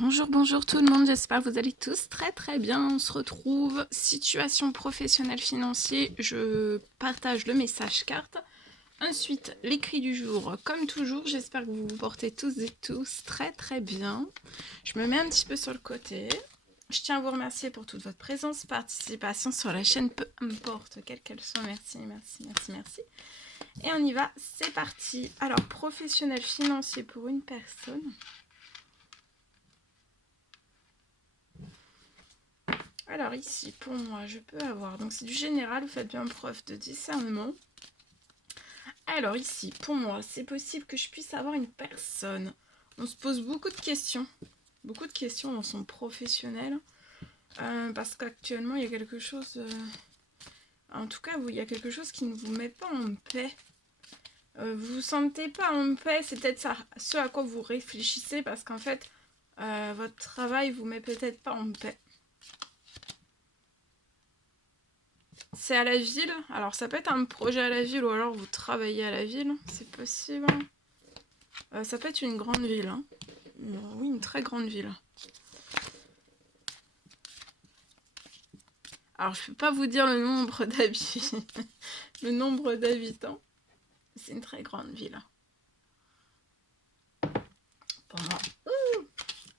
Bonjour, bonjour tout le monde, j'espère que vous allez tous très bien. On se retrouve, situation professionnelle financière, je partage le message carte. Ensuite, l'écrit du jour, comme toujours, j'espère que vous vous portez tous et tous très bien. Je me mets un petit peu sur le côté. Je tiens à vous remercier pour toute votre présence, participation sur la chaîne, peu importe quelle qu'elle soit. Merci. Et on y va, c'est parti. Alors, professionnel financier pour une personne. Alors ici, pour moi, je peux avoir... Donc c'est du général, vous faites bien preuve de discernement. Alors ici, pour moi, c'est possible que je puisse avoir une personne. On se pose beaucoup de questions. Beaucoup de questions dans son professionnel. Parce qu'actuellement, il y a quelque chose... En tout cas, il y a quelque chose qui ne vous met pas en paix. Vous vous sentez pas en paix, c'est peut-être ça, ce à quoi vous réfléchissez. Parce qu'en fait, votre travail vous met peut-être pas en paix. C'est à la ville. Alors ça peut être un projet à la ville ou alors vous travaillez à la ville. C'est possible. Ça peut être une grande ville. Hein. Oui, une très grande ville. Alors je peux pas vous dire le nombre d'habitants. Le nombre d'habitants. C'est une très grande ville. Pour moi.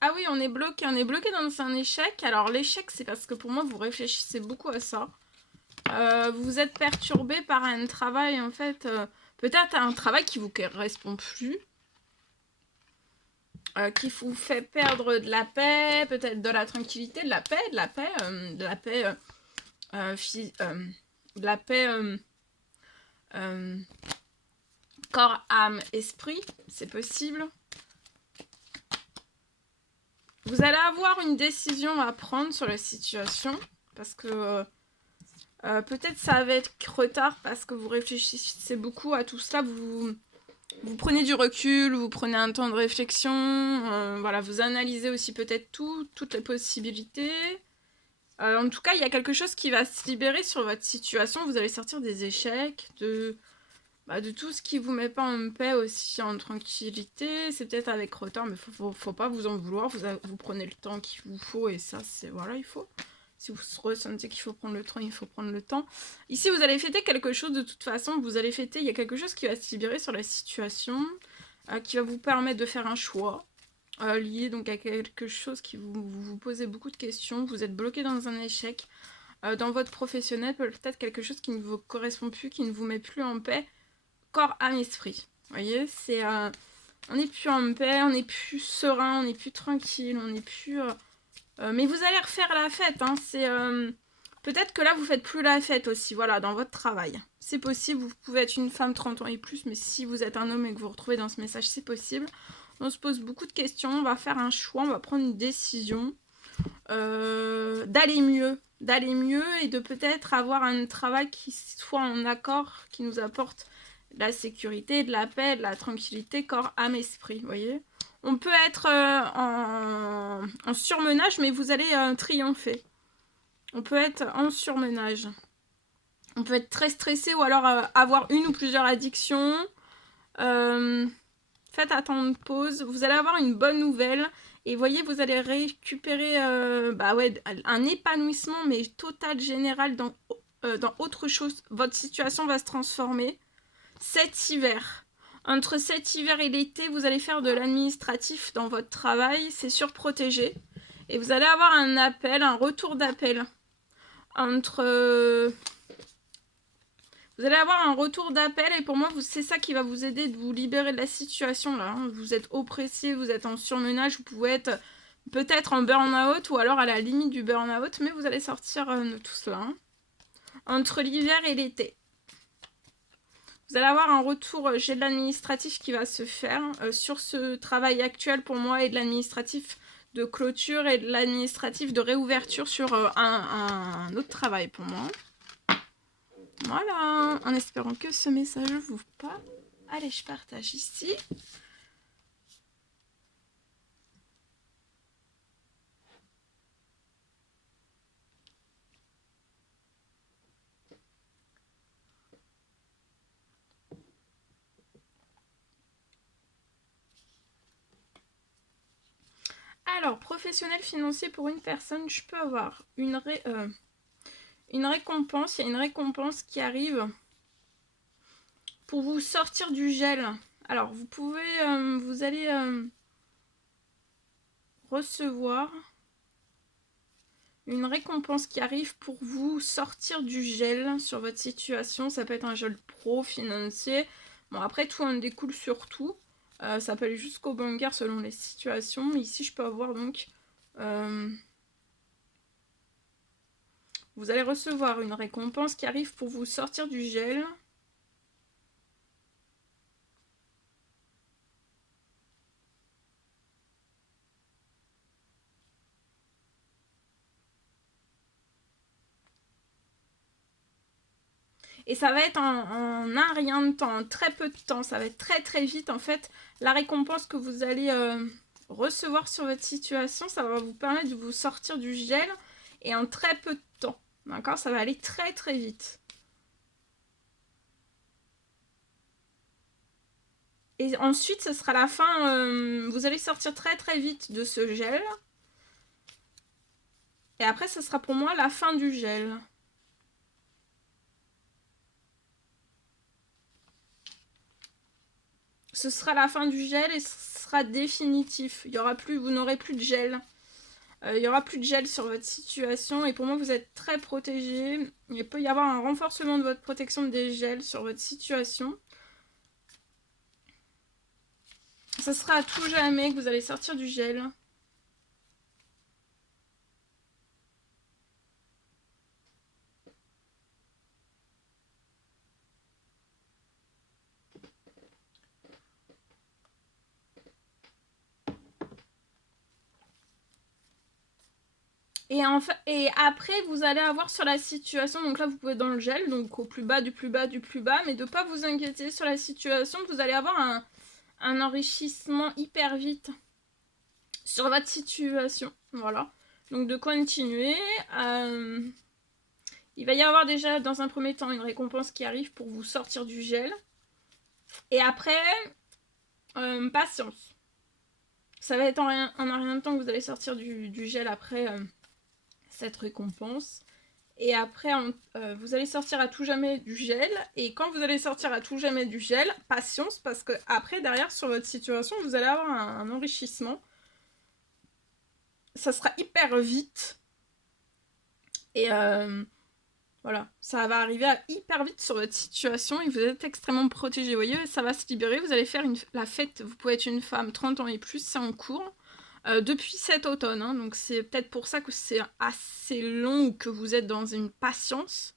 Ah oui, on est bloqué dans un échec. Alors l'échec, c'est parce que pour moi, vous réfléchissez beaucoup à ça. Vous êtes perturbé par un travail, en fait, peut-être un travail qui vous correspond plus, qui vous fait perdre de la paix, peut-être de la tranquillité, de la paix, corps, âme, esprit, c'est possible. Vous allez avoir une décision à prendre sur la situation, parce que peut-être ça va être retard, parce que vous réfléchissez beaucoup à tout cela, vous prenez du recul, vous prenez un temps de réflexion, voilà, vous analysez aussi peut-être toutes les possibilités. En tout cas, il y a quelque chose qui va se libérer sur votre situation. Vous allez sortir des échecs, de tout ce qui vous met pas en paix aussi, en tranquillité. C'est peut-être avec retard, mais faut pas vous en vouloir. Vous prenez le temps qu'il vous faut et ça, c'est... Voilà, il faut. Si vous ressentez qu'il faut prendre le temps, il faut prendre le temps. Ici, vous allez fêter quelque chose de toute façon. Vous allez fêter, il y a quelque chose qui va se libérer sur la situation, qui va vous permettre de faire un choix. Lié donc à quelque chose qui vous posez beaucoup de questions, vous êtes bloqué dans un échec, dans votre professionnel, peut-être quelque chose qui ne vous correspond plus, qui ne vous met plus en paix, corps, âme, esprit. Vous voyez, c'est on n'est plus en paix, on n'est plus serein, on n'est plus tranquille, on n'est plus... mais vous allez refaire la fête, hein, c'est... peut-être que là, vous faites plus la fête aussi, voilà, dans votre travail. C'est possible, vous pouvez être une femme 30 ans et plus, mais si vous êtes un homme et que vous vous retrouvez dans ce message, c'est possible. On se pose beaucoup de questions, on va faire un choix, on va prendre une décision d'aller mieux et de peut-être avoir un travail qui soit en accord, qui nous apporte de la sécurité, de la paix, de la tranquillité, corps, âme, esprit, vous voyez. On peut être en surmenage, mais vous allez triompher. On peut être en surmenage. On peut être très stressé ou alors avoir une ou plusieurs addictions. Faites un temps de pause. Vous allez avoir une bonne nouvelle. Et voyez, vous allez récupérer un épanouissement, mais total, général, dans autre chose. Votre situation va se transformer. Cet hiver. Entre cet hiver et l'été, vous allez faire de l'administratif dans votre travail. C'est surprotégé. Et vous allez avoir un appel, un retour d'appel. Vous allez avoir un retour d'appel et pour moi, c'est ça qui va vous aider de vous libérer de la situation là. Hein. Vous êtes oppressé, vous êtes en surmenage, vous pouvez être peut-être en burn-out ou alors à la limite du burn-out, mais vous allez sortir de tout cela. Hein. Entre l'hiver et l'été. Vous allez avoir un retour, j'ai de l'administratif qui va se faire sur ce travail actuel pour moi et de l'administratif de clôture et de l'administratif de réouverture sur un autre travail pour moi. Voilà, en espérant que ce message vous parle. Allez, je partage ici. Alors, professionnel financier pour une personne, je peux avoir une récompense. Il y a une récompense qui arrive pour vous sortir du gel. Alors, vous allez recevoir une récompense qui arrive pour vous sortir du gel sur votre situation. Ça peut être un gel pro, financier. Bon, après, tout en découle sur tout. Ça peut aller jusqu'au bancaire selon les situations. Ici, je peux avoir donc... vous allez recevoir une récompense qui arrive pour vous sortir du gel. Et ça va être en un rien de temps, en très peu de temps. Ça va être très très vite. En fait, la récompense que vous allez recevoir sur votre situation, ça va vous permettre de vous sortir du gel. Et en très peu de temps. D'accord? Ça va aller très très vite. Et ensuite, ce sera la fin. Vous allez sortir très très vite de ce gel. Et après, ce sera pour moi la fin du gel. Ce sera la fin du gel et ce sera définitif. Il y aura plus, vous n'aurez plus de gel. Il n'y aura plus de gel sur votre situation. Et pour moi, vous êtes très protégé. Il peut y avoir un renforcement de votre protection des gels sur votre situation. Ce sera à tout jamais que vous allez sortir du gel. Et après, vous allez avoir sur la situation, donc là vous pouvez être dans le gel, donc au plus bas, du plus bas, du plus bas, mais de ne pas vous inquiéter sur la situation, vous allez avoir un enrichissement hyper vite sur votre situation, voilà. Donc de continuer, il va y avoir déjà dans un premier temps une récompense qui arrive pour vous sortir du gel, et après, patience. Ça va être en rien de temps que vous allez sortir du gel après cette récompense. Et après, vous allez sortir à tout jamais du gel. Et quand vous allez sortir à tout jamais du gel, patience, parce que après, derrière, sur votre situation, vous allez avoir un enrichissement. Ça sera hyper vite. Et voilà, ça va arriver hyper vite sur votre situation et vous êtes extrêmement protégé. Vous voyez, ça va se libérer. Vous allez faire la fête. Vous pouvez être une femme 30 ans et plus, c'est en cours. Depuis cet automne, hein, donc c'est peut-être pour ça que c'est assez long ou que vous êtes dans une patience.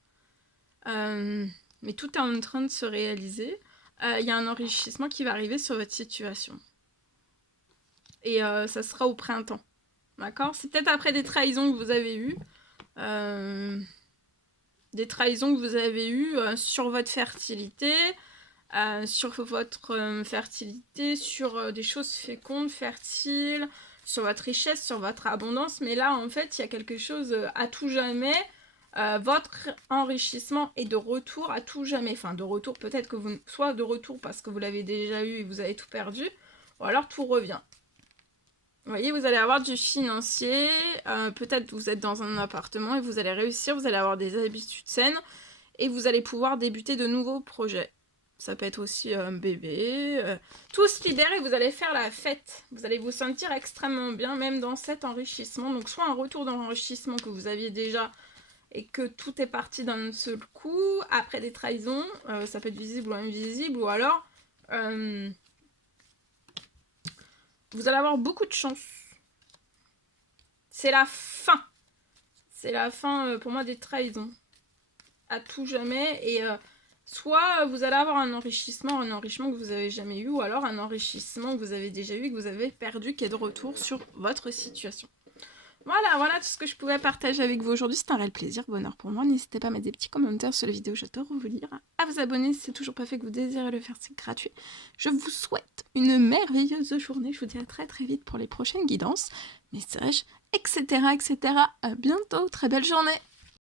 Mais tout est en train de se réaliser. Il y a un enrichissement qui va arriver sur votre situation. Et ça sera au printemps. D'accord? C'est peut-être après des trahisons que vous avez eues. Des trahisons que vous avez eues sur votre fertilité. Sur votre fertilité, sur des choses fécondes, fertiles, sur votre richesse, sur votre abondance. Mais là, en fait, il y a quelque chose à tout jamais. Votre enrichissement est de retour à tout jamais. Enfin, de retour, peut-être que vous... Soit de retour parce que vous l'avez déjà eu et vous avez tout perdu. Ou alors tout revient. Vous voyez, vous allez avoir du financier. Peut-être vous êtes dans un appartement et vous allez réussir. Vous allez avoir des habitudes saines. Et vous allez pouvoir débuter de nouveaux projets. Ça peut être aussi un bébé. Tout se libère et vous allez faire la fête. Vous allez vous sentir extrêmement bien, même dans cet enrichissement. Donc, soit un retour d'enrichissement que vous aviez déjà et que tout est parti d'un seul coup, après des trahisons. Ça peut être visible ou invisible. Ou alors, vous allez avoir beaucoup de chance. C'est la fin. C'est la fin, pour moi, des trahisons. À tout jamais. Et... soit vous allez avoir un enrichissement que vous n'avez jamais eu, ou alors un enrichissement que vous avez déjà eu et que vous avez perdu, qui est de retour sur votre situation. Voilà tout ce que je pouvais partager avec vous aujourd'hui. C'était un réel plaisir, bonheur pour moi. N'hésitez pas à mettre des petits commentaires sur la vidéo, j'adore vous lire. À vous abonner si c'est toujours pas fait, que vous désirez le faire, c'est gratuit. Je vous souhaite une merveilleuse journée. Je vous dis à très très vite pour les prochaines guidances, messages, etc. À bientôt, très belle journée.